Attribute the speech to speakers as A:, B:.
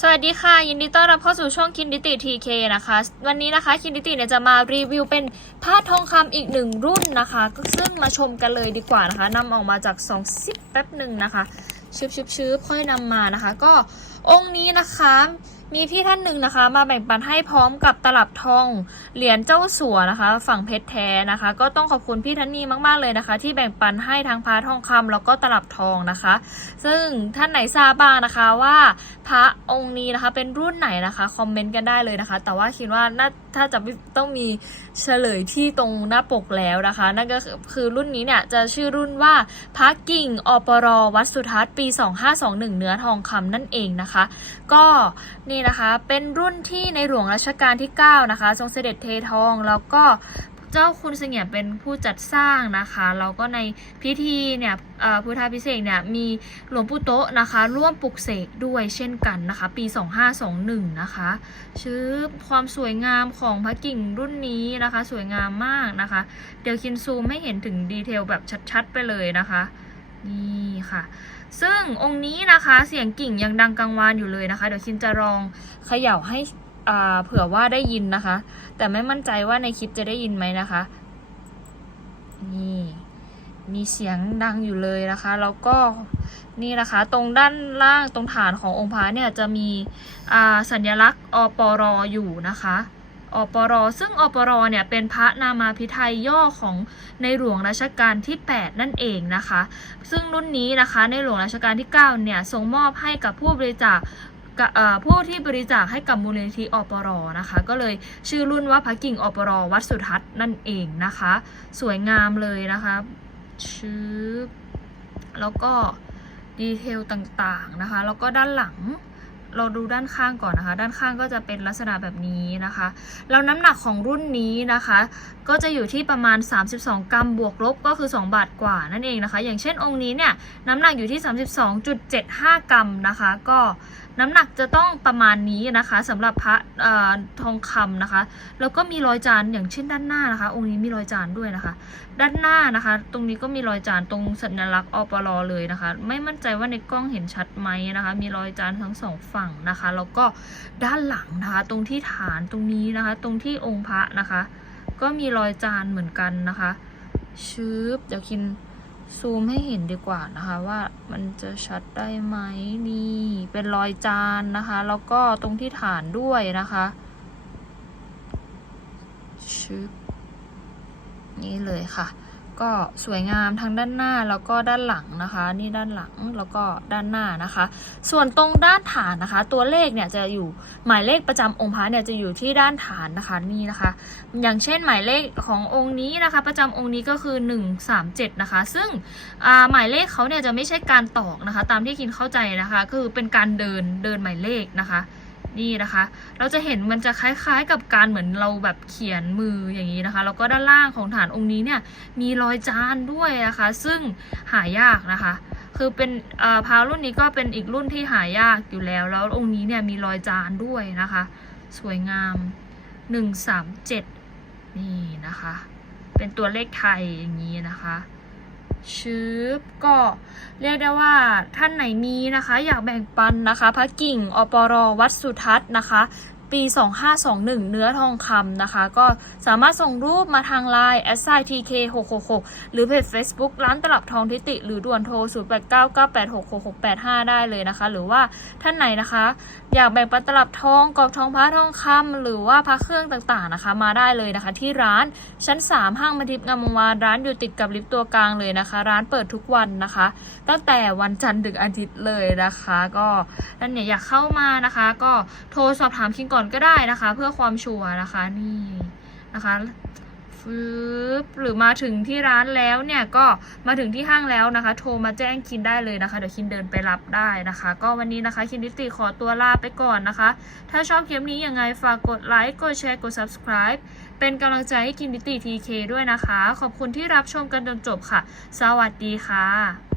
A: สวัสดีค่ะ ยินดีต้อนรับเข้าสู่ช่องคินดิติทีเคนะคะ วันนี้นะคะคินดิติเนี่ยจะมารีวิวเป็นผ้าทองคำอีกหนึ่งรุ่นนะคะก็ซึ่งมาชมกันเลยดีกว่านะคะนำออกมาจากสองซิปแป๊บหนึ่งนะคะชืบชืบชืบค่อยนำมานะคะ ก็องค์นี้นะคะ มีพี่ท่านหนึ่งนะคะ มาแบ่งปันให้พร้อมกับตลับทองเหรียญเจ้าสัวนะคะ ฝั่งเพชรแท้นะคะ ก็ต้องขอบคุณพี่ท่านนี้มากๆเลยนะคะ ที่แบ่งปันให้ทั้งพระทองคำแล้วก็ตลับทองนะคะ ซึ่งท่านไหนทราบบ้างนะคะว่าพระองค์นี้นะคะเป็นรุ่นไหนนะคะคอมเมนต์กันได้เลยนะคะ แต่ว่าคิดว่าน่าถ้าจะต้องมีเฉลยที่ตรงหน้าปกแล้วนะคะ นั่นก็คือรุ่นนี้เนี่ยจะชื่อรุ่นว่าพระกิ่งอปรวัดสุทัศน์ปี 2521 เนื้อทองคำนั่นเองนะคะ ก็นี่นะคะ เป็นรุ่นที่ในหลวงรัชกาลที่ 9 นะคะ ทรงเสด็จเททอง แล้วก็เจ้าคุณเสงี่ยมเป็นผู้จัดสร้างนะคะ แล้วก็ในพิธีเนี่ยพุทธาพิเศษเนี่ยมีหลวงปู่โตะนะคะ ร่วมปลุกเสกด้วยเช่นกันนะคะ ปี 2521 นะคะ ชื่อความสวยงามของพระกิ่งรุ่นนี้นะคะ สวยงามมากนะคะ เดี๋ยวคินซูมให้เห็นถึงดีเทลแบบชัดๆ ไปเลยนะคะ นี่ค่ะ ซึ่งองค์นี้นะคะเสียงกิ่งยังดังกังวานอยู่เลยนะคะ เดี๋ยวคินจะลองเขย่าให้เผื่อว่าได้ยินนะคะ แต่ไม่มั่นใจว่าในคลิปจะได้ยินไหมนะคะ นี่มีเสียงดังอยู่เลยนะคะ แล้วก็นี่นะคะ ตรงด้านล่างตรงฐานขององค์พระเนี่ยจะมีสัญลักษณ์อปรอยู่นะคะ อปร ซึ่งอปรเนี่ยเป็นพระนามาพิไทยย่อของในหลวงรัชกาลที่ 8 นั่นเองนะคะ ซึ่งรุ่นนี้นะคะในหลวงรัชกาลที่ 9 เนี่ยทรงมอบให้กับผู้บริจาคผู้ที่บริจาคให้กับมูลนิธิอปรนะคะ ก็เลยชื่อรุ่นว่าพระกิ่งอปรวัดสุทัศน์นั่นเองนะคะ สวยงามเลยนะคะชืบแล้วก็ดีเทลต่างๆนะคะ แล้วก็ด้านหลัง เราดูด้านข้างก่อนนะคะ ด้านข้างก็จะเป็นลักษณะแบบนี้นะคะ แล้วน้ำหนักของรุ่นนี้นะคะ ก็จะอยู่ที่ประมาณ 32 กรัมบวกลบก็คือ 2 บาทกว่านั่นเองนะคะ อย่างเช่นองค์นี้เนี่ยน้ำหนักอยู่ที่ 32.75 กรัมนะคะ ก็น้ำหนักจะต้องประมาณนี้นะคะสำหรับพระออทองคำนะคะ แล้วก็มีรอยจานอย่างเช่นด้านหน้านะคะ องค์นี้มีรอยจานด้วยนะคะ ด้านหน้านะคะ ตรงนี้ก็มีรอยจานตรงสัญลักษณ์อปรเลยนะคะ ไม่มั่นใจว่าในกล้องเห็นชัดไหมนะคะ มีรอยจานทั้งสองฝั่งนะคะ แล้วก็ด้านหลังนะคะ ตรงที่ฐานตรงนี้นะคะ ตรงที่องค์พระนะคะ ก็มีรอยจานเหมือนกันนะคะชืบเดี๋ยวคินซูมให้เห็นดีกว่านะคะว่ามันจะชัดได้ไหมนี่เป็นรอยจานนะคะ แล้วก็ตรงที่ฐานด้วยนะคะชืบนี่เลยค่ะ ก็สวยงามทั้งด้านหน้าแล้วก็ด้านหลังนะคะ นี่ด้านหลังแล้วก็ด้านหน้านะคะ ส่วนตรงด้านฐานนะคะ ตัวเลขเนี่ยจะอยู่หมายเลขประจำองค์พระเนี่ยจะอยู่ที่ด้านฐานนะคะนี่นะคะ อย่างเช่นหมายเลขขององค์นี้นะคะ ประจำองค์นี้ก็คือ 137 นะคะ ซึ่งหมายเลขเขาเนี่ยจะไม่ใช่การตอกนะคะ ตามที่คินเข้าใจนะคะ คือเป็นการเดินเดินหมายเลขนะคะ นี่นะคะ เราจะเห็นมันจะคล้าย ๆ กับการเหมือนเราแบบเขียนมืออย่างนี้นะคะ แล้วก็ด้านล่างของฐานองค์นี้เนี่ยมีรอยจานด้วยนะคะ ซึ่งหายากนะคะ คือเป็นพาวรุ่นนี้ก็เป็นอีกรุ่นที่หายากอยู่แล้ว แล้วองค์นี้เนี่ยมีรอยจานด้วยนะคะ สวยงาม 137 นี่นะคะ เป็นตัวเลขไทยอย่างนี้นะคะ ชืบก็เรียกได้ว่าท่านไหนมีนะคะ อยากแบ่งปันนะคะ พระกิ่งอปรวัดสุทัศน์นะคะ ปี 2521 เนื้อทองคำนะคะ ก็สามารถส่งรูปมาทางไลน์ s i t k 6 6 6หรือเพจ Facebook ร้านตลับทองทิติ หรือด่วนโทร 0899866685 ได้เลยนะคะ หรือว่าท่านไหนนะคะ อยากแบ่งปันตลับทองกอบทองพระทองคำหรือว่าพระเครื่องต่างๆนะคะ มาได้เลยนะคะ ที่ร้านชั้น 3 ห้างมาทิพย์งามวงวานร้านอยู่ติดกับลิฟต์ตัวกลางเลยนะคะ ร้านเปิดทุกวันนะคะ ตั้งแต่วันจันทร์ถึงอาทิตย์เลยนะคะ ก็ท่านเนี่ยอยากเข้ามานะคะ ก็โทรสอบถามคิงก่อนอนก็ได้นะคะ เพื่อความชัวร์นะคะนี่นะคะฟืบหรือมาถึงที่ร้านแล้วเนี่ยก็มาถึงที่ห้างแล้วนะคะ โทรมาแจ้งคินได้เลยนะคะ เดี๋ยวคินเดินไปรับได้นะคะ ก็วันนี้นะคะคินดิติขอตัวลาไปก่อนนะคะ ถ้าชอบคลิปนี้ยังไงฝากกดไลค์กดแชร์กด subscribe เป็นกำลังใจให้คินดิติทีเคด้วยนะคะ ขอบคุณที่รับชมกันจนจบค่ะ สวัสดีค่ะ